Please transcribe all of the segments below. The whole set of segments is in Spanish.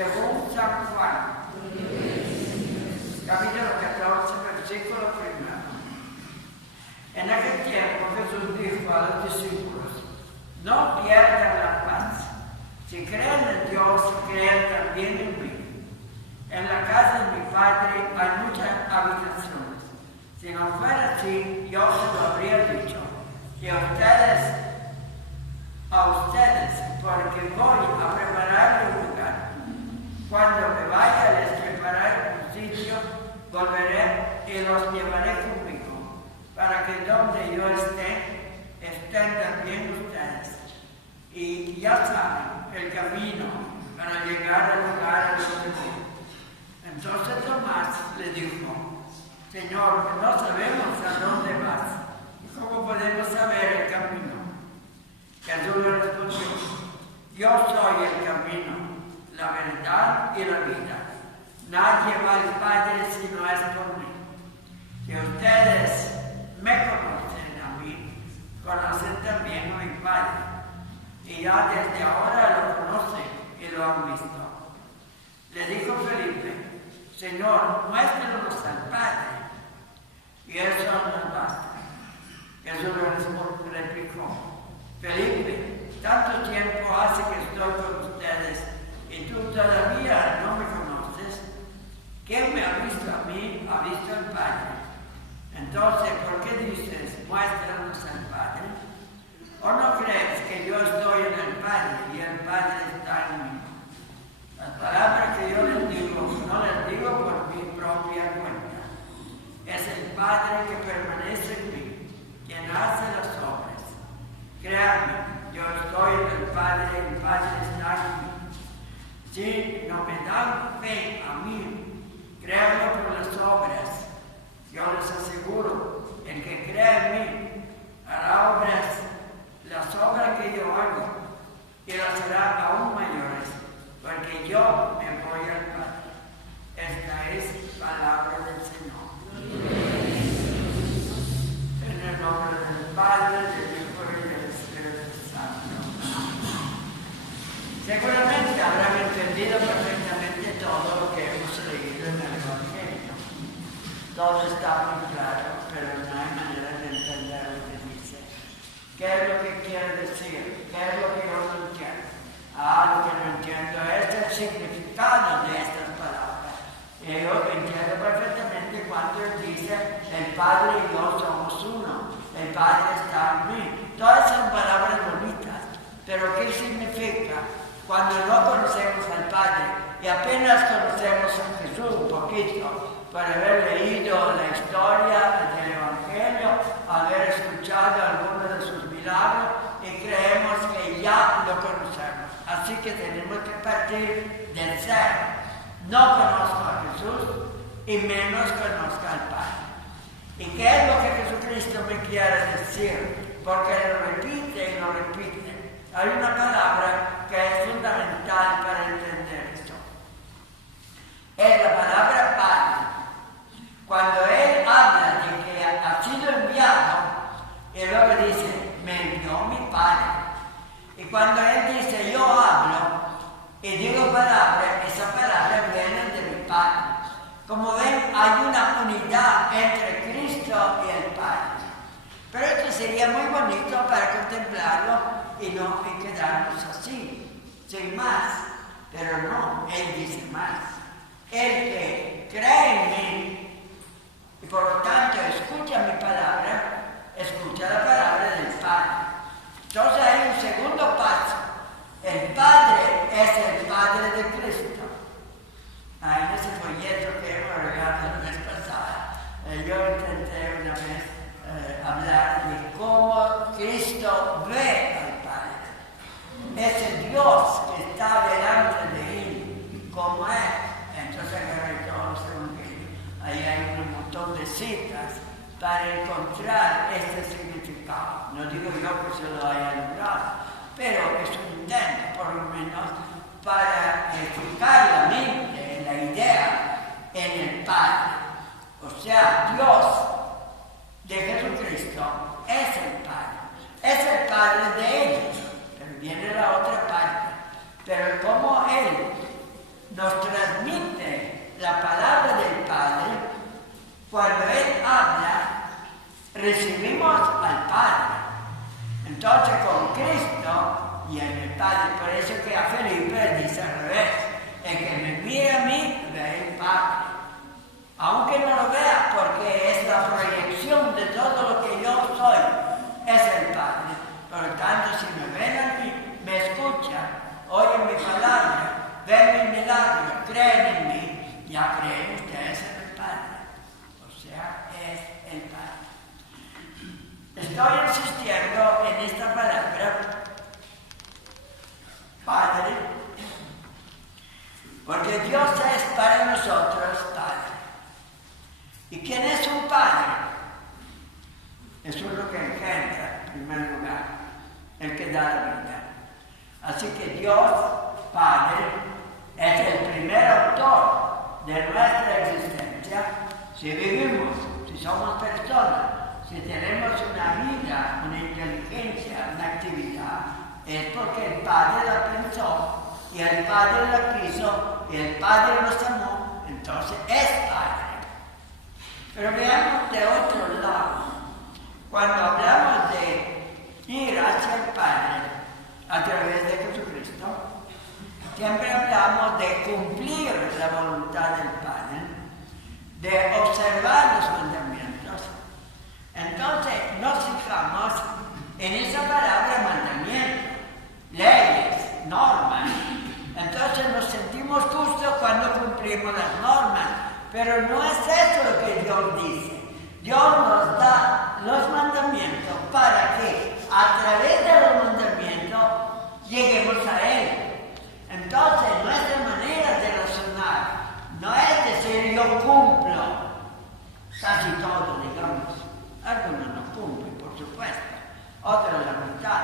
según San Juan, capítulo 14, versículo 1. En aquel tiempo Jesús dijo a los discípulos: no pierdan la paz. Si creen en Dios, creen también en mí. En la casa de mi Padre hay muchas habitaciones. Si no fuera así, yo se lo habría dicho. Y a ustedes, porque voy a preparar un lugar. Cuando me vaya, les prepararé un sitio, volveré y los llevaré conmigo, para que donde yo esté, estén también ustedes. Y ya saben el camino para llegar al lugar a donde voy. Entonces Tomás le dijo: Señor, no sabemos a dónde vas. ¿Cómo podemos saber el camino? Jesús le respondió: yo soy el camino, la verdad y la vida. Nadie va al Padre si no es por mí. Si ustedes me conocen a mí, conocen también a mi Padre. Y ya desde ahora lo conocen y lo han visto. Le dijo Felipe: Señor, muéstranos al Padre, y eso nos basta. Jesús le replicó: Felipe, tanto tiempo hace que estoy con ustedes y tú todavía no me conoces. ¿Quién me ha visto a mí, ha visto al Padre? Entonces, ¿por qué dices, muéstranos al Padre? ¿O no crees que yo estoy en el Padre y el Padre está en mí? Las palabras que yo les digo, no les digo por mi propia cuenta. Es el Padre que permanece en mí, quien hace las obras. Créanme, yo estoy en el Padre y el Padre está en mí. Si no me dan fe a mí, créanlo por las obras. Yo les aseguro, el que cree en mí hará obras, las obras que yo hago, y las hará aún mayores, porque yo me voy al Padre. Esta es palabra del Señor. En el nombre del Padre, del Hijo y del Espíritu Santo. Seguramente habrán entendido perfectamente todo lo que hemos leído en el Evangelio. Todo está muy claro, pero no hay manera de entender lo que dice. ¿Qué es lo que quiere decir? ¿Qué es lo que yo no entiendo? Lo que no entiendo es el significado de estas palabras. Yo entiendo perfectamente cuando él dice: el Padre y yo somos uno, el Padre está en mí. Todas son palabras bonitas, pero ¿qué significa? Cuando no conocemos al Padre y apenas conocemos a Jesús un poquito, por haber leído la historia del Evangelio, haber escuchado algunos de sus milagros, y creemos que ya lo conocemos. Así que tenemos que partir del ser. No conozco a Jesús y menos conozco al Padre. ¿Y qué es lo que Jesucristo me quiere decir? Porque lo repite y lo repite. Hay una palabra que es fundamental para entender esto. Es la palabra Padre. Cuando Él habla de que ha sido enviado, y luego dice: me envió mi Padre. Y cuando Él dice: yo hablo y digo palabra, esa palabra viene de mi Padre. Como ven, hay una unidad entre Cristo y el Padre. Pero esto sería muy bonito para contemplarlo y no quedarnos así, sin más. Pero no, Él dice más. El que cree en mí y por lo tanto escucha mi palabra, escucha la palabra del Padre. Entonces hay un segundo paso. El Padre es el Padre de Cristo. En ese folleto que hemos regalado la vez pasada, yo intenté una vez hablar de cómo Cristo ve al Padre. Es el Dios que está delante de Él, como es. Entonces agarré todos los evangelios. Ahí hay un montón de citas para encontrar este significado. No digo yo que se lo haya logrado, pero es un intento, por lo menos, para fijar la mente, la idea en el Padre. O sea, Dios de Jesucristo es el Padre. Es el Padre de ellos, pero viene la otra parte. Pero como Él nos transmite la palabra del Padre, cuando Él habla, recibimos al Padre. Entonces con Cristo y en el Padre, por eso que a Felipe dice al revés, el que me mira a mí, ve el Padre. Aunque no lo vea, porque es la proyección de todo lo que yo soy, es el Padre. Por lo tanto, si me ven a mí, me escuchan, oyen mi palabra, ven mi milagro, creen en mí, ya creen ustedes en el Padre. O sea, es el Padre. Estoy insistiendo en esta palabra, Padre, porque Dios es para nosotros Padre. ¿Y quién es un Padre? Eso es lo que engendra, en primer lugar, el que da la vida. Así que Dios, Padre, es el primer autor de nuestra existencia. Si vivimos, si somos personas, si tenemos una vida, una inteligencia, una actividad, es porque el Padre la pensó, y el Padre la quiso, y el Padre nos amó, entonces es Padre. Pero veamos de otro lado, cuando hablamos de ir hacia el Padre a través de Jesucristo, siempre hablamos de cumplir la voluntad del Padre, de observar los mandamientos. Entonces nos fijamos en esa palabra mandamiento, leyes, normas. Entonces nos sentimos justos cuando cumplimos las normas, pero no es eso lo que Dios dice. Dios nos da los mandamientos para que a través de los mandamientos lleguemos a Él. Entonces nuestra manera de razonar no es decir yo cumplo casi todo, digamos. Algunos no cumplen, por supuesto, otros la mitad,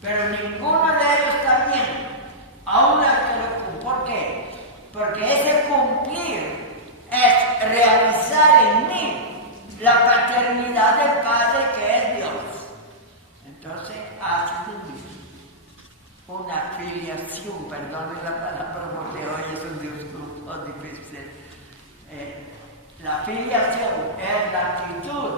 pero ninguno de ellos está bien, aún la que lo cumple. ¿Por qué? Porque ese cumplir es realizar en mí la paternidad del Padre que es Dios. Entonces hace de mí una filiación, perdón la palabra porque hoy es un discurso difícil. La filiación es la actitud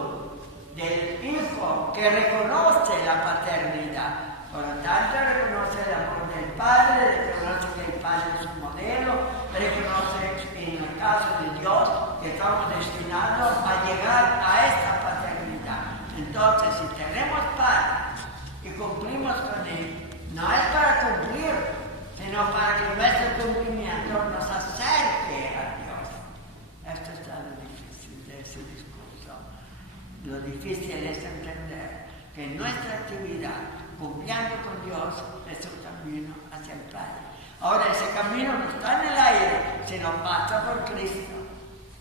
del hijo que reconoce la paternidad. Por lo tanto, reconoce el amor del Padre, reconoce que el Padre es un modelo, reconoce en el caso de Dios que estamos destinados a llegar a esta paternidad. Entonces, si tenemos Padre y cumplimos con Él, no es para cumplir, sino para que nuestro cumplimiento nos acerque a Dios. Esto es lo difícil de ese discurso. Lo difícil es entender que nuestra actividad, cumpliendo con Dios, es un camino hacia el Padre. Ahora, ese camino no está en el aire, sino pasa por Cristo,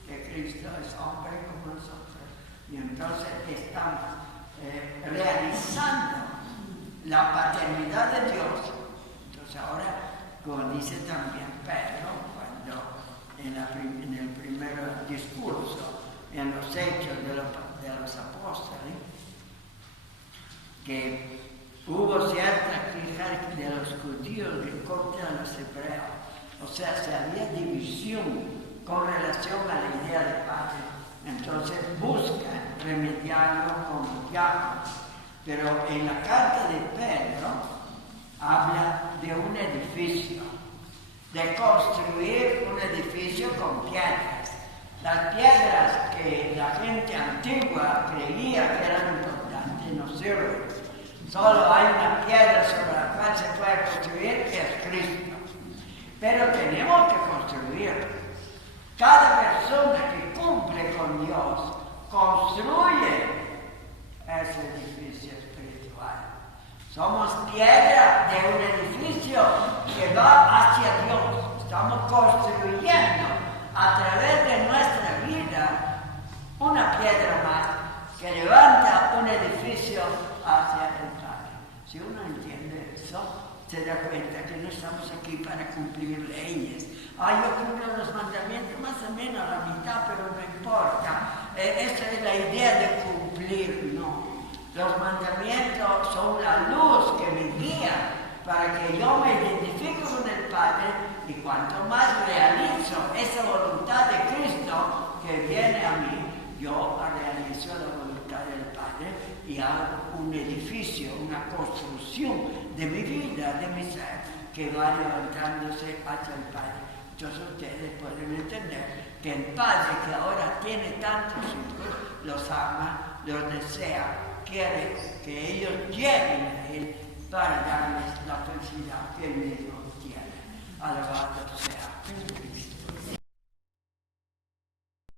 que Cristo es hombre como nosotros. Y entonces estamos realizando la paternidad de Dios. Entonces ahora, como dice también Pedro, cuando en el primer discurso, en los hechos de los apóstoles, que hubo cierta queja de los judíos en contra de los hebreos. O sea, se había división con relación a la idea del Padre. Entonces buscan remediarlo con diáconos. Pero en la carta de Pedro habla de un edificio, de construir un edificio con piedras. Las piedras que la gente antigua creía que eran importantes no sirven. Solo hay una piedra sobre la cual se puede construir, que es Cristo. Pero tenemos que construir. Cada persona que cumple con Dios construye ese edificio espiritual. Somos piedra de un edificio que va hacia Dios. Estamos construyendo a través de nuestra vida una piedra más que levanta un edificio hacia el Padre. Si uno entiende eso, se da cuenta que no estamos aquí para cumplir leyes. Yo cumplo los mandamientos más o menos a la mitad, pero no importa. Esa es la idea de cumplir, no. Los mandamientos son la luz que me guía para que yo me identifique con el Padre Y cuanto más realizo esa voluntad de Cristo que viene a mí, yo realizo la voluntad del Padre y hago un edificio, una construcción de mi vida, de mi ser, que va levantándose hacia el Padre. Entonces ustedes pueden entender que el Padre, que ahora tiene tantos hijos, los ama, los desea, quiere que ellos lleguen a Él para darles la felicidad que Él mismo tiene. Alabado sea Jesucristo.